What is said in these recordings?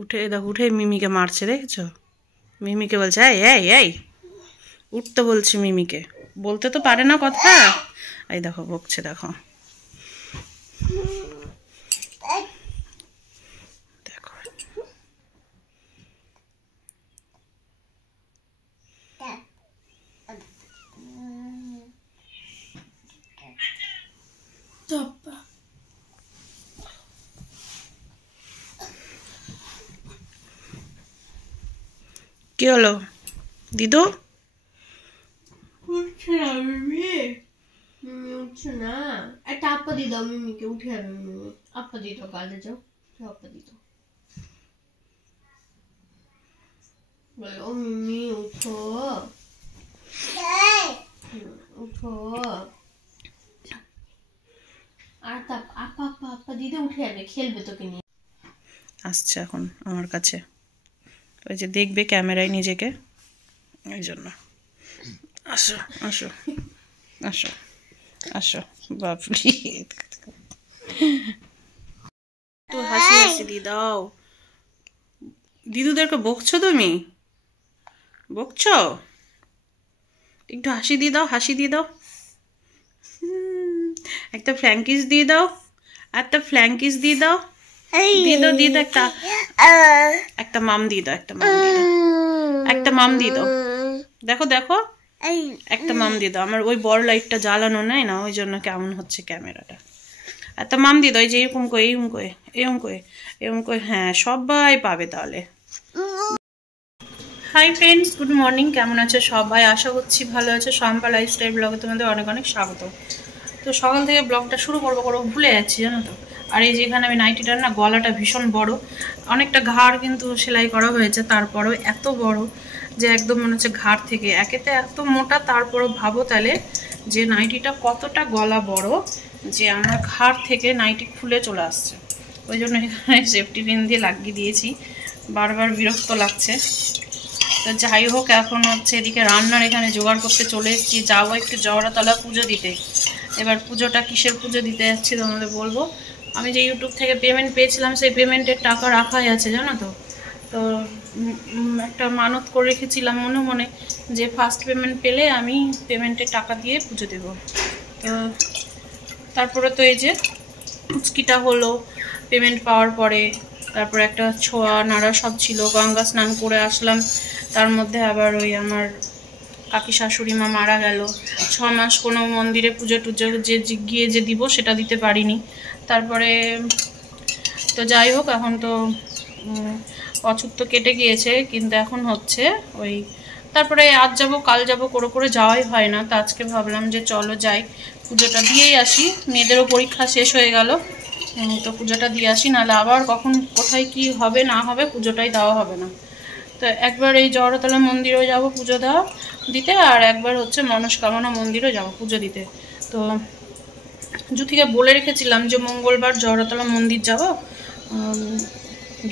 উঠে দেখো, উঠে মিমিকে মারছে, দেখেছো? মিমিকে বলছে এই এই এই, উঠতে বলছি মিমিকে, বলতে তো পারে না কথা। এই দেখো বকছে, দেখো দেখো। কি হলো দিদু? উঠছে না মিমি, মিমি উঠছে না। একটা আপা দিয়ে দাও মিমিকে, উঠে যাবে মিমি। আপা দিয়ে দাও, কাজে যাও, আপা দিয়ে দাও। বলো মিমি উঠো, উঠো। আর আপা আপা আপা দিদি উঠে যাবে, খেলবে তোকে নিয়ে। আসছে এখন আমার কাছে, ওই যে দেখবে ক্যামেরায় নিজেকে, ওই জন্য। আসো আসো আসো আসো, বাপরে একটু হাসি হাসি দি দাও। দিদুদেরকে বকছো তুমি? বকছো? একটু হাসি দিয়ে দাও, হাসি দিয়ে দাও, একটা ফ্র্যাঙ্কিস দিয়ে দাও, একটা ফ্র্যাঙ্কিস দিয়ে দাও, দিয়ে দাও, দিয়ে দাও, একটা একটা মাম দিয়ে দাও, একটা মাম দিয়ে দাও, একটা মাম দিয়ে দাও। দেখো দেখো, একটা মাম দিয়ে দাও। আমার ওই বড় লাইটটা জ্বালানো নাই না, ওই জন্য কেমন হচ্ছে ক্যামেরাটা। একটা মাম দিয়ে দাও, এই যে এরকম করে, এরকম করে, এরকম করে, এরকম করে, হ্যাঁ সবাই পাবে তাহলে। হাই ফ্রেন্ডস, গুড মর্নিং, কেমন আছো সবাই? আশা করছি ভালো আছো। শম্পা লাইফস্টাইল ব্লগে তোমাদের অনেক অনেক স্বাগত। তো সকাল থেকে ব্লগটা শুরু করবো ভুলে যাচ্ছি, জানো তো। আর এই যেখানে আমি নাইটিটার না গলাটা ভীষণ বড়, অনেকটা ঘাড় কিন্তু সেলাই করা হয়েছে, তারপরেও এত বড় যে একদম মনে হচ্ছে ঘাড় থেকে, একেতে এত মোটা, তারপরও ভাবো তাহলে যে নাইটিটা কতটা গলা বড়, যে আমার ঘাড় থেকে নাইটি খুলে চলে আসছে। ওই জন্য এখানে সেফটি পিন দিয়ে লাগিয়ে দিয়েছি, বারবার বিরক্ত লাগছে। তো যাই হোক, এখন হচ্ছে এদিকে রান্নার এখানে জোগাড় করতে চলে এসেছি, যাবো একটু জওড়াতলা পুজো দিতে। এবার পুজোটা কিসের পুজো দিতে যাচ্ছি তোমাদের বলবো। আমি যে ইউটিউব থেকে পেমেন্ট পেয়েছিলাম, সেই পেমেন্টের টাকা রাখাই আছে, জানো তো। তো একটা মানত করে রেখেছিলাম মনে মনে, যে ফার্স্ট পেমেন্ট পেলে আমি পেমেন্টের টাকা দিয়ে পুজো দেব। তো তারপরে তো এই যে ফুচকিটা হলো পেমেন্ট পাওয়ার পরে, তারপর একটা ছোঁয়া নাড়া সব ছিল, গঙ্গা স্নান করে আসলাম। তার মধ্যে আবার ওই আমার কাকি শাশুড়ি মা মারা গেল, 6 মাস কোনো মন্দিরে পুজো টুজো যে গিয়ে যে দিব সেটা দিতে পারিনি। তারপরে তো যাই হোক, এখন তো অছুত তো কেটে গিয়েছে, কিন্তু এখন হচ্ছে ওই, তারপরে আজ যাব কাল যাব করে করে যাওয়াই হয় না। তো আজকে ভাবলাম যে চলো যাই, পুজোটা দিয়েই আসি। মেয়েদেরও পরীক্ষা শেষ হয়ে গেল, তো পুজোটা দিয়ে আসি, নাহলে আবার কখন কোথায় কি হবে না হবে, পুজোটাই দেওয়া হবে না। তো একবার এই জওড়াতলা মন্দিরেও যাব পুজো দেওয়া দিতে, আর একবার হচ্ছে মনস্কামনা মন্দিরেও যাব পুজো দিতে। তো জুথিকে বলে রেখেছিলাম যে মঙ্গলবার জওড়াতলা মন্দির যাব,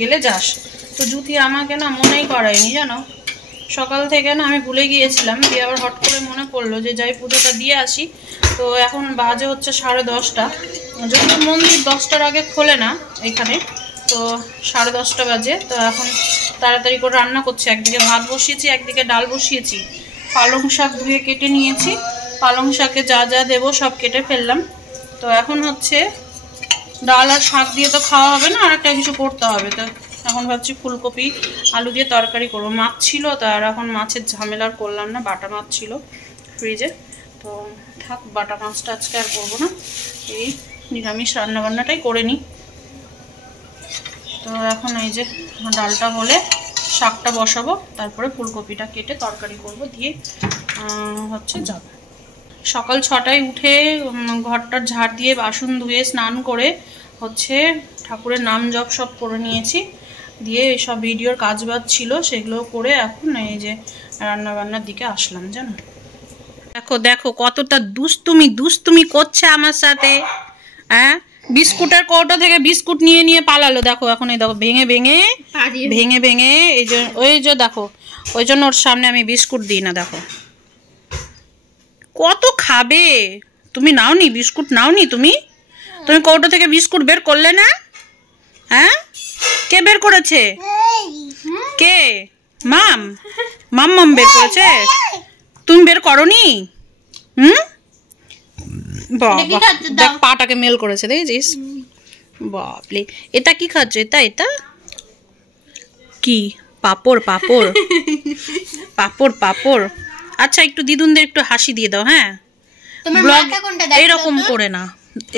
গেলে যাস। তো জুথি আমাকে না মনেই করায়নি, জানো। সকাল থেকে না আমি ভুলে গিয়েছিলাম, দিয়ে আবার হট করে মনে পড়লো যে যাই পুজোটা দিয়ে আসি। তো এখন বাজে হচ্ছে 10:30, যদিও মন্দির 10টার আগে খোলে না এখানে, তো 10:30 বাজে। তো এখন তাড়াতাড়ি করে রান্না করছি, একদিকে ভাত বসিয়েছি, একদিকে ডাল বসিয়েছি। পালং শাক ধুয়ে কেটে নিয়েছি, পালং শাকে যা যা দেবো সব কেটে ফেললাম। তো এখন হচ্ছে ডাল আর শাক দিয়ে তো খাওয়া হবে না, আর একটা কিছু করতে হবে। তো এখন ভাবছি ফুলকপি আলু দিয়ে তরকারি করবো। মাছ ছিল, তো আর এখন মাছের ঝামেলা আর করলাম না, বাটা মাছ ছিল ফ্রিজে, তো থাক, বাটা মাছটা আজকে আর করবো না, এই নিরামিষ রান্নাবান্নাটাই করে নিই। তো এখন এই যে ডালটা হলে শাকটা বসাবো, তারপরে ফুলকপিটা কেটে তরকারি করব, দিয়ে হচ্ছে যাব। সকাল 6টায় উঠে ঘরটার ঝাড় দিয়ে বাসন ধুয়ে স্নান করে হচ্ছে ঠাকুরের নাম জপ সব করে নিয়েছি, দিয়ে সব ভিডিওর কাজবাজ ছিল সেগুলো করে এখন এই যে রান্নাবান্নার দিকে আসলাম, জানো। দেখো দেখো কতটা দুষ্টুমি করছে আমার সাথে, হ্যাঁ। বিস্কুটের কৌটা থেকে বিস্কুট নিয়ে নিয়ে পালালো, দেখো এখন এই দেখো ভেঙে ভেঙে এই যে ওই যে দেখো, ওই জন্য ওর সামনে আমি বিস্কুট দিই না। দেখো কত খাবে, তুমি নাওনি বিস্কুট, নাওনি তুমি কৌটা থেকে বিস্কুট বের করলে না, হ্যাঁ? কে বের করেছে? কে? মাম মাম বের করেছে? তুমি বের করনি? দেখ পাটাকে মেল করেছে, দেখেছিস? বাপরে, এটা কি খাচ্ছ? এটা কি? পাপড় পাপড় পাপড় পাপড়। আচ্ছা, একটু দিদুনদের একটু হাসি দিয়ে দাও। হ্যাঁ, ব্লগ এরকম করে না।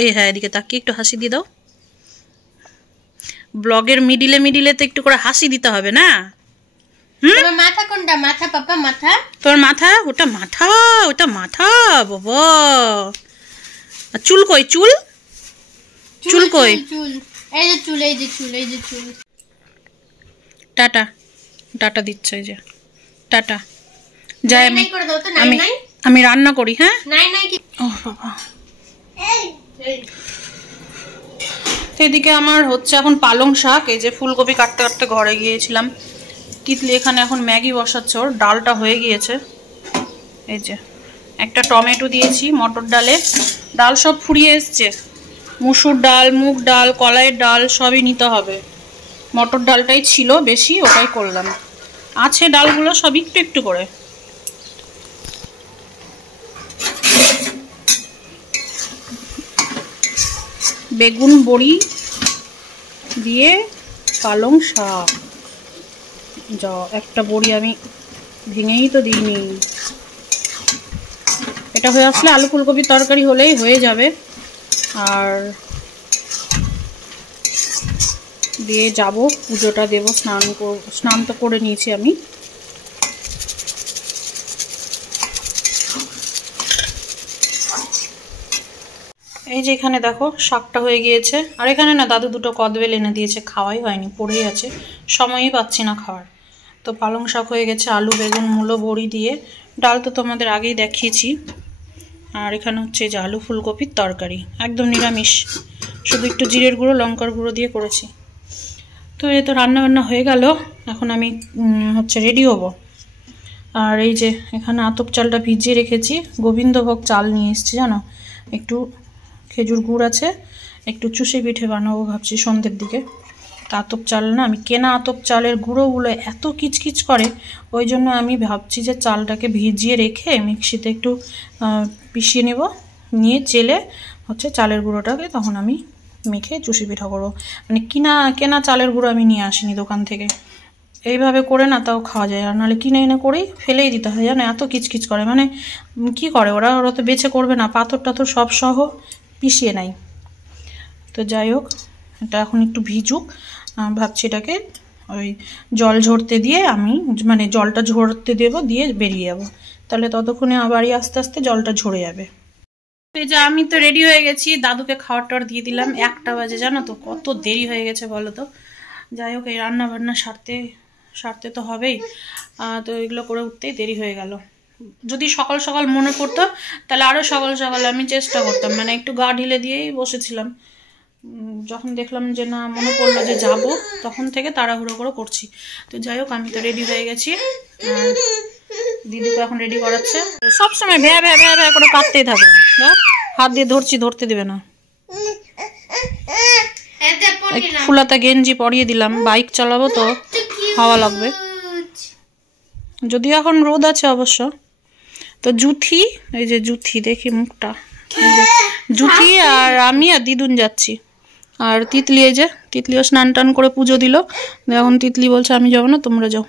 এই হ্যাঁ, এদিকে তাকিয়ে একটু হাসি দিয়ে দাও। ব্লগের মিডিলে মিডিলে তো একটু করে হাসি দিতে হবে না? তোমার মাথা কোনটা? মাথা পাপা, মাথা। তোর মাথা? ওটা মাথা, ওটা মাথা বাবা। চুল কই? চুল চুল কই? চুল এই যে চুল, এই যে চুল, এই যে চুল। টাটা টাটা দিচ্ছে, এই যে টাটা। যাই আমি রান্না করি। হ্যাঁ, ও বাবা। এদিকে আমার হচ্ছে এখন পালং শাক। এই যে ফুলকপি কাটতে কাটতে ঘরে গিয়েছিলাম। তিতলি এখানে এখন ম্যাগি বসাচ্ছে, ওর ডালটা হয়ে গিয়েছে। এই যে একটা টমেটো দিয়েছি মটর ডালে। ডাল সব ফুরিয়ে এসছে। মুসুর ডাল, মুগ ডাল, কলাইয়ের ডাল সবই নিতে হবে। মটর ডালটাই ছিল বেশি, ওটাই করলাম। আছে ডালগুলো সব একটু একটু করে। বেগুন বড়ি দিয়ে পালং শাক। যা, একটা বড়ি আমি ভেঙেই তো দিইনি। এটা হয়ে আসলে আলু ফুলকপির তরকারি হলেই হয়ে যাবে। আর দিয়ে যাব, পুজোটা দেবো। স্নান তো করে নিয়েছি আমি। এই যে এখানে দেখো শাকটা হয়ে গিয়েছে। আর এখানে না দাদু দুটো কদবেল এনে দিয়েছে, খাওয়াই হয়নি, পড়েই আছে, সময়ই পাচ্ছি না খাওয়ার। তো পালং শাক হয়ে গেছে আলু বেগুন মূলো বড়ি দিয়ে। ডাল তো তোমাদের আগেই দেখিয়েছি। আর এখানে হচ্ছে যে আলু ফুলকপির তরকারি, একদম নিরামিষ, শুধু একটু জিরের গুঁড়ো লঙ্কার গুঁড়ো দিয়ে করেছি। তো এই তো রান্নাবান্না হয়ে গেল। এখন আমি হচ্ছে রেডি হব। আর এই যে এখানে আতপ চালটা ভিজিয়ে রেখেছি। গোবিন্দভোগ চাল নিয়ে এসেছি জানো। একটু খেজুর গুড় আছে, একটু চুষে পিঠে বানাবো ভাবছি সন্ধ্যের দিকে। আতপ চাল না, আমি কেনা আতপ চালের গুঁড়োগুলো এত কিচকিচ করে, ওই জন্য আমি ভাবছি যে চালটাকে ভিজিয়ে রেখে মিক্সিতে একটু পিষিয়ে নেব, নিয়ে চেলে হচ্ছে চালের গুঁড়োটাকে তখন আমি মেখে চুষি পিঠা করবো। মানে কেনা চালের গুঁড়ো আমি নিয়ে আসিনি দোকান থেকে। এইভাবে করে না তাও খাওয়া যায়, আর নাহলে কিনে এনে করেই ফেলেই দিতে হয় জানো, এত কিচকিচ করে। মানে কি করে ওরা তো বেছে করবে না, পাথর টাথর সব সহ পিষিয়ে নেয়। তো যাই হোক, এটা এখন একটু ভিজুক। ভাবছি এটাকে ওই জল ঝরতে দিয়ে আমি মানে জলটা ঝরতে দেবো, দিয়ে বেরিয়ে যাবো। তাহলে ততক্ষণে আবারই আস্তে আস্তে জলটা ঝরে যাবে। এই যে আমি তো রেডি হয়ে গেছি, দাদুকে খাওয়ার টাওয়ার দিয়ে দিলাম। 1টা বাজে জানো তো, কত দেরি হয়ে গেছে বলো তো। যাই হোক, এই রান্না বান্না সারতে তো হবেই। তো এগুলো করে উঠতেই দেরি হয়ে গেল। যদি সকাল সকাল মনে পড়তো তাহলে আরও সকাল সকাল আমি চেষ্টা করতাম, মানে একটু গা ঢিলে দিয়েই বসেছিলাম। যখন দেখলাম যে না মনে পড়লো যে যাব, তখন থেকে তাড়াহুড়ো করে করছি। তো যাই হোক, আমি তো রেডি হয়ে গেছি। দিদিকে এখন রেডি করাচ্ছে। সবসময় ভ্যা ভ্যা ভ্যা ভ্যা করে কাঁদতেই থাকো। হাত দিয়ে ধরতে দেবে না। ফুলাতা গেঞ্জি পরিয়ে দিলাম, বাইক চালাবো তো হাওয়া লাগবে। যদিও এখন রোদ আছে অবশ্য। তো জুথি, এই যে জুথি, দেখি মুখটা, জুথি আর আমি আর দিদুন যাচ্ছি। আর তিতলি, এই যে তিতলিও স্নান টান করে পুজো দিল। এখন তিতলি বলছে আমি যাবো না, তোমরা যাও।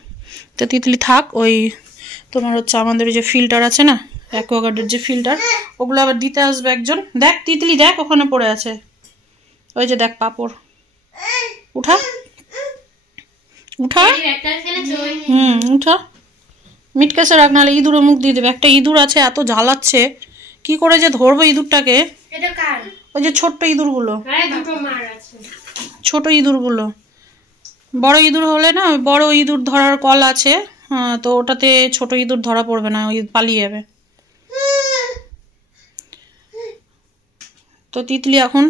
তো তিতলি থাক, ওই তোমার হচ্ছে আমাদের যে ফিল্টার আছে না, অ্যাকোয়াগার্ডের যে ফিল্টার, ওগুলো আবার দিতে আসবে একজন। দেখ তিতলি, দেখ ওখানে পড়ে আছে, ওই যে দেখ পাপড়। উঠা উঠা, উঠা, মিটকেসে রাখ, নাহলে ইঁদুরে মুখ দিয়ে দেবে। একটা ইঁদুর আছে, এত জ্বালাচ্ছে, কি করে যে ধরবো ইঁদুরটাকে। ওই যে ছোট্ট ইঁদুরগুলো, ছোট ইঁদুরগুলো। বড় ইঁদুর হলে না, বড় ইঁদুর ধরার কল আছে, তো ওটাতে ছোট ইঁদুর ধরা পড়বে না, ওই পালিয়ে যাবে। তো তিতলি এখন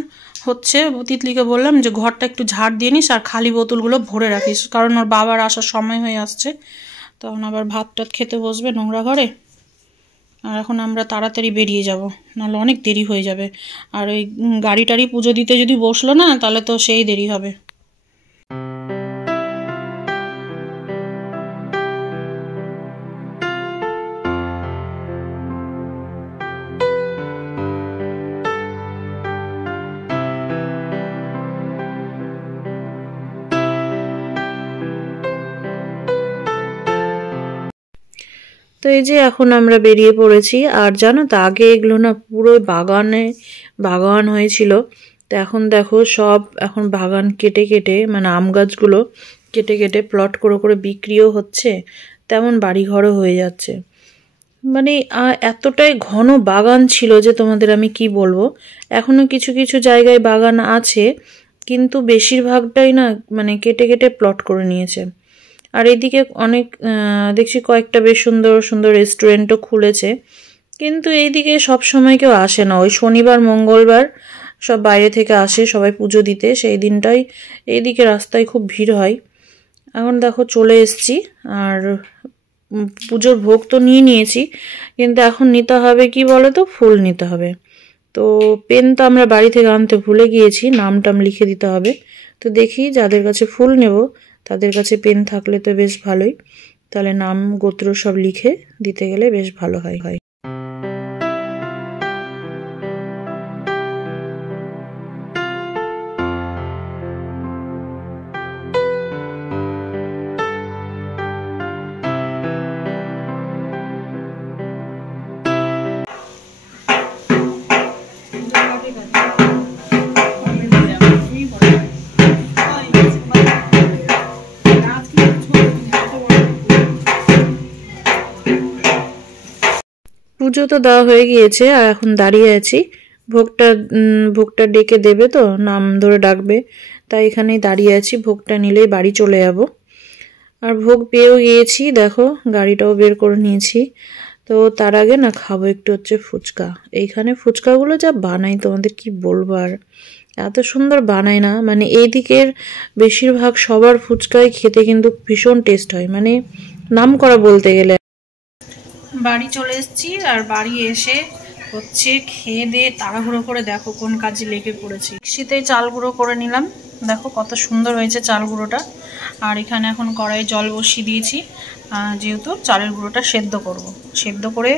হচ্ছে, তিতলিকে বললাম যে ঘরটা একটু ঝাড় দিয়ে নিস আর খালি বোতলগুলো ভরে রাখিস, কারণ ওর বাবার আসার সময় হয়ে আসছে, তখন আবার ভাত টাত খেতে বসবে নোংরা ঘরে। আর এখন আমরা তাড়াতাড়ি বেরিয়ে যাব, নাহলে অনেক দেরি হয়ে যাবে। আর ওই গাড়ি টাড়ি পুজো দিতে যদি বসলো না, তাহলে তো সেই দেরি হবে। তো এই যে এখন আমরা বেরিয়ে পড়েছি। আর জানো তো আগে এগুলো না পুরো বাগান হয়েছিল, তো এখন দেখো সব এখন বাগান কেটে কেটে মানে আম গাছগুলো কেটে কেটে প্লট করে করে বিক্রিও হচ্ছে, তেমন বাড়িঘরও হয়ে যাচ্ছে। মানে এতটাই ঘন বাগান ছিল যে তোমাদের আমি কি বলবো। এখনো কিছু কিছু জায়গায় বাগান আছে, কিন্তু বেশিরভাগটাই না মানে কেটে কেটে প্লট করে নিয়েছে। আর এদিকে অনেক দেখছি কয়েকটা বেশ সুন্দর সুন্দর রেস্টুরেন্টও খুলেছে, কিন্তু এইদিকে সব সময় কেউ আসে না। ওই শনিবার মঙ্গলবার সব বাইরে থেকে আসে সবাই পুজো দিতে, সেই দিনটাই এইদিকে রাস্তায় খুব ভিড় হয়। এখন দেখো চলে এসছি, আর পুজোর ভোগ তো নিয়ে নিয়েছি, কিন্তু এখন নিতে হবে কি বলো তো, ফুল নিতে হবে। তো পেন তো আমরা বাড়ি থেকে আনতে ভুলে গিয়েছি, নাম টাম লিখে দিতে হবে। তো দেখি যাদের কাছে ফুল নেব তাদের কাছে পেন থাকলে তো বেশ ভালোই, তাহলে নাম গোত্র সব লিখে দিতে গেলে বেশ ভালো হয়। পুজো তো দেওয়া হয়ে গিয়েছে, আর এখন দাঁড়িয়ে আছি। ভোগটা ডেকে দেবে, তো নাম ধরে ডাকবে, তাই এখানেই দাঁড়িয়ে আছি। ভোগটা নিলেই বাড়ি চলে যাব। আর ভোগ পেয়েও গিয়েছি, দেখো গাড়িটাও বের করে নিয়েছি। তো তার আগে না খাবো একটু হচ্ছে ফুচকা। এইখানে ফুচকাগুলো যা বানাই তোমাদের কি বলবো, আর এত সুন্দর বানায় না, মানে এই দিকের বেশিরভাগ সবার ফুচকাই খেতে কিন্তু ভীষণ টেস্ট হয়, মানে নাম করা বলতে গেলে। বাড়ি চলে এসেছি, আর বাড়ি এসে হচ্ছে খেয়ে দিয়ে তাড়াহুড়ো করে দেখো কোন কাজে লেগে পড়েছি। শীতেই চাল গুঁড়ো করে নিলাম, দেখো কত সুন্দর হয়েছে চাল গুঁড়োটা। আর এখানে এখন কড়াইয়ে জল বসিয়ে দিয়েছি, যেহেতু চালের গুঁড়োটা সেদ্ধ করব। সেদ্ধ করে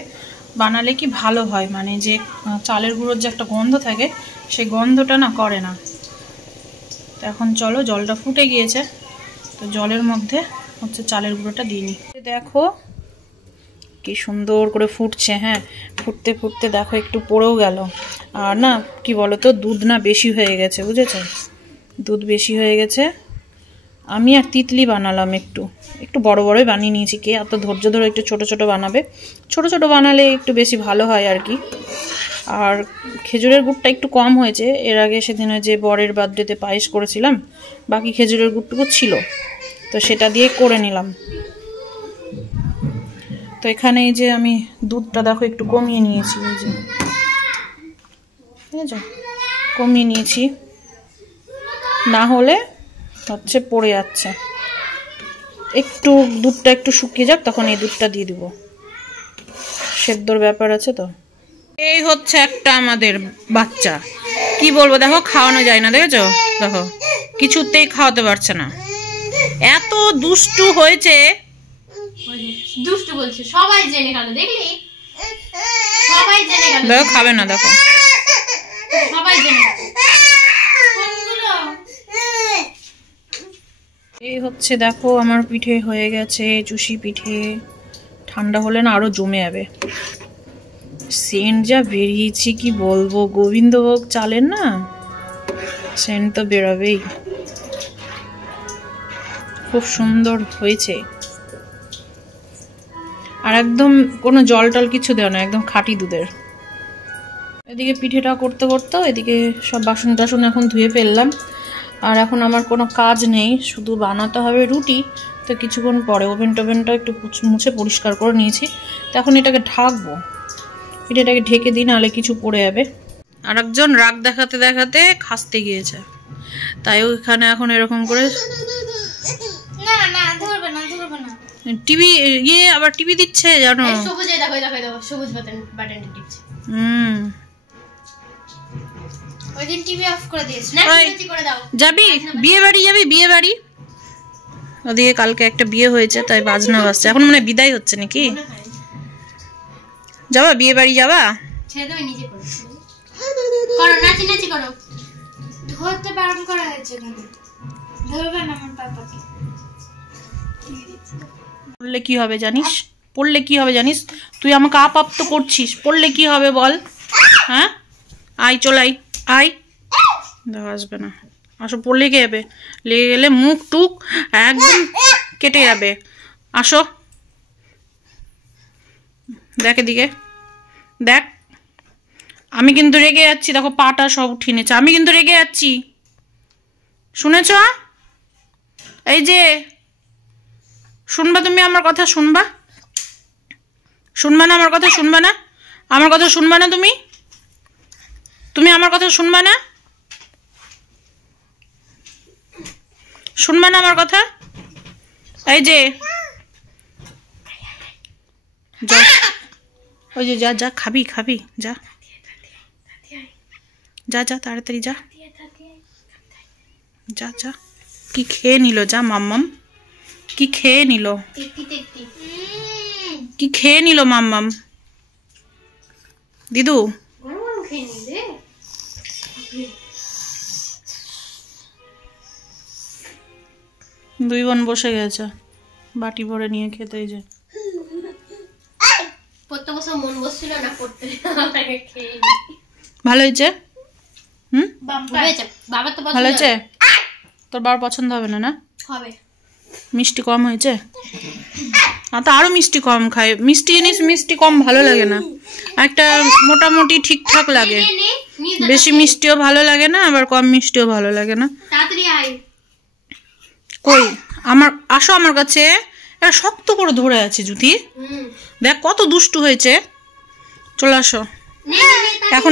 বানালে কি ভালো হয়, মানে যে চালের গুঁড়োর যে একটা গন্ধ থাকে সেই গন্ধটা না করে না। তো এখন চলো, জলটা ফুটে গিয়েছে, তো জলের মধ্যে হচ্ছে চালের গুঁড়োটা দিয়ে নিই। দেখো কি সুন্দর করে ফুটছে। হ্যাঁ, ফুটতে ফুটতে দেখো একটু পড়েও গেল। আর না কি বলো তো, দুধ না বেশি হয়ে গেছে, বুঝেছো, দুধ বেশি হয়ে গেছে। আমি আর তিতলি বানালাম, একটু বড় বড়ই বানিয়ে নিয়েছি। কে এত ধৈর্য ধরে একটু ছোট ছোট বানাবে, ছোট ছোট বানালে একটু বেশি ভালো হয় আর কি। আর খেজুরের গুড়টা একটু কম হয়েছে, এর আগে সেদিন যে বরের বার্থডেতে পায়েস করেছিলাম, বাকি খেজুরের গুড়টুকু ছিল, তো সেটা দিয়ে করে নিলাম। তো এখানে এই যে আমি দুধটা দেখো একটু কমিয়ে নিয়েছি, এই যে বুঝেছো, কমিয়ে নিয়েছি, না হলে হচ্ছে পড়ে যাচ্ছে। একটু দুধটা একটু শুকিয়ে যাক, তখন এই দুধটা দিয়ে দিব, সেদ্ধর ব্যাপার আছে তো। এই হচ্ছে একটা আমাদের বাচ্চা, কি বলবো, দেখো খাওয়ানো যায় না, দেখেছো, দেখো কিছুতেই খাওয়াতে পারছে না, এত দুষ্টু হয়েছে। দুষ্টু বলছে, সবাই জেনে গেল, দেখলি, সবাই জেনে গেল, দেখো খাবে না, দেখো সবাই জেনে গেল। এই হচ্ছে দেখো আমার পিঠে হয়ে গেছে, চুষি পিঠে। ঠান্ডা হলে না আরো জমে যাবে। সেন্ট যা বেরিয়েছি কি বলবো, গোবিন্দভোগ চালের না সেন্ট তো বেরোবেই। খুব সুন্দর হয়েছে, আর একদম কোনো জল টল কিছু দেওয়া না, একদম খাঁটি দুধের। এদিকে পিঠেটা করতে করতে এদিকে সব বাসন টাসন এখন ধুয়ে ফেললাম। আর এখন আমার কোনো কাজ নেই, শুধু বানাতে হবে রুটি। তো কিছুক্ষণ পরে ওভেন টোভেনটা একটু মুছে পরিষ্কার করে নিয়েছি, তো এখন এটাকে ঢাকবো। পিঠেটাকে ঢেকে দিই, নাহলে কিছু পড়ে যাবে। আর একজন রাগ দেখাতে দেখাতে খাসতে গিয়েছে, তাই ওখানে এখন এরকম করে টিভি আবার টিভি দিচ্ছে, জানো, সবুজ বাটন টিপছে। ওইদিন টিভি অফ করে দিয়েছ না, করে দাও। যাবি বিয়ে বাড়ি, যাবি বিয়ে বাড়ি? ওদিকে কালকে একটা বিয়ে হয়েছে, তাই বাজনা বাজছে। এখন মনে বিদায় হচ্ছে নাকি? যাবা বিয়ে বাড়ি, যাবা? ছেড়ে দাও, নিজে করো, করো নাচি নাচি করো। ধরতে বারণ করা হয়েছে, কেন ধরবে না আমার পাপাকে? বললে কি হবে জানিস? পড়লে কি হবে জানিস? তুই আমাকে আপ আপ তো করছিস, পড়লে কি হবে বল? হ্যাঁ, আয় চলাই, আয়। দেখো আসবে না, আসো, পড়লে লেগে যাবে, লেগে গেলে মুখ টুক একদম কেটে যাবে। আসো, দেখ এদিকে, দেখ আমি কিন্তু রেগে যাচ্ছি, দেখো পাটা সব উঠিয়ে নিচ্ছে, আমি কিন্তু রেগে যাচ্ছি, শুনেছ? এই যে শুনবা তুমি আমার কথা, শুনবা? শুনবা না আমার কথা? শুনবা না আমার কথা? শুনবা না তুমি? তুমি আমার কথা শুনবা না? শুনবা না আমার কথা? এই যে যা, ওই যে যা যা, খাবি খাবি, যা যা যা, তাড়াতাড়ি যা যা যা। কি খেয়ে নিল? যা মাম্মাম, কি খেয়ে নিল? কি খেয়ে নিল মাম্মাম? দিদু দুই বোন বসে গেছে বাটি ভরে নিয়ে খেতে। এই যে ভালো হয়েছে? ভালো হয়েছে? তোর বাবার পছন্দ হবে না? না মিষ্টি কম হয়েছে? তো আরো মিষ্টি কম খায়, মিষ্টি জিনিস মিষ্টি কম ভালো লাগে না, একটা মোটামুটি ঠিকঠাক লাগে, বেশি মিষ্টিও ভালো লাগে না, আবার কম মিষ্টিও ভালো লাগে না। কই আমার, আসো আমার কাছে, এটা শক্ত করে ধরে আছে জুতি, দেখ কত দুষ্টু হয়েছে, চলে আসো। এখন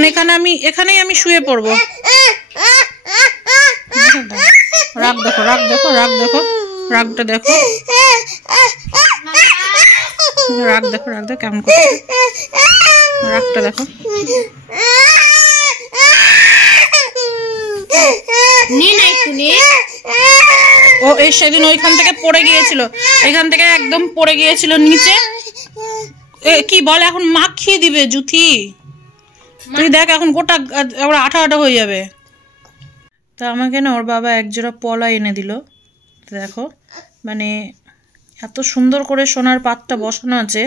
এখানেই আমি শুয়ে পড়বো। রাগ দেখো, রাগ দেখো, রাগ দেখো, রাগটা দেখো, রাগ দেখো, রাগ দেখো কেমন করছে, রাগটা দেখো। ও এই সেদিন ওইখান থেকে পড়ে গিয়েছিল, এখান থেকে একদম পড়ে গিয়েছিল নিচে, কি বলে এখন মাখিয়ে দিবে জুথি, তুই দেখ এখন গোটা আঠা আঠা হয়ে যাবে। তা আমাকে না ওর বাবা একজোড়া পলা এনে দিল, দেখো মানে এত সুন্দর করে সোনার পাতটা বসানো আছে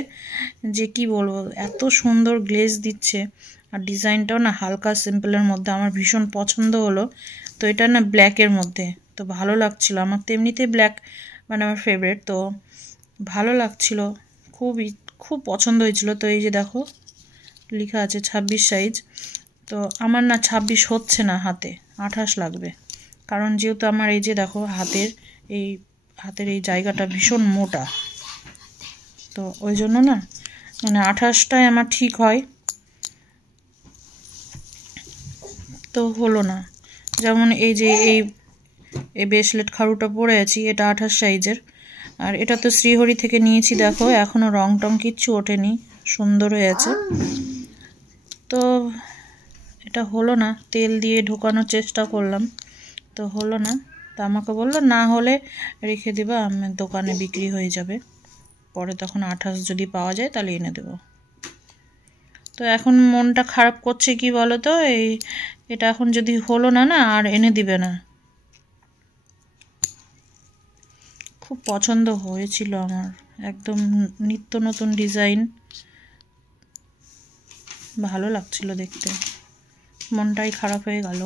যে কি বলবো, এত সুন্দর গ্লেজ দিচ্ছে, আর ডিজাইনটাও না হালকা সিম্পলের মধ্যে, আমার ভীষণ পছন্দ হলো। তো এটা না ব্ল্যাকের মধ্যে, তো ভালো লাগছিল, আমার তো এমনিতেই ব্ল্যাক মানে আমার ফেভারিট, তো ভালো লাগছিল, খুব পছন্দ হয়েছিল। তো এই যে দেখো লেখা আছে 26 সাইজ, তো আমার না 26 হচ্ছে না, হাতে 28 লাগবে, কারণ যেহেতু আমার এই যে দেখো হাতের এই জায়গাটা ভীষণ মোটা, তো ওই জন্য না মানে 28টাই আমার ঠিক হয়, তো হলো না। যেমন এই যে এই ব্রেসলেট খাড়ুটা পরে আছি, এটা 28 সাইজের, আর এটা তো শ্রীহরি থেকে নিয়েছি, দেখো এখনো রং টং কিচ্ছু ওঠেনি, সুন্দর হয়ে আছে। তো এটা হলো না, তেল দিয়ে ঢোকানোর চেষ্টা করলাম, তো হলো না, তো আমাকে বললো না হলে রেখে দিবা, আমার দোকানে বিক্রি হয়ে যাবে, পরে তখন 28 যদি পাওয়া যায় তাহলে এনে দেবো। তো এখন মনটা খারাপ করছে কি বলো তো, এটা এখন যদি হলো না না আর এনে দিবে না, খুব পছন্দ হয়েছিল আমার, একদম নিত্য নতুন ডিজাইন, ভালো লাগছিল দেখতে, মনটাই খারাপ হয়ে গেল।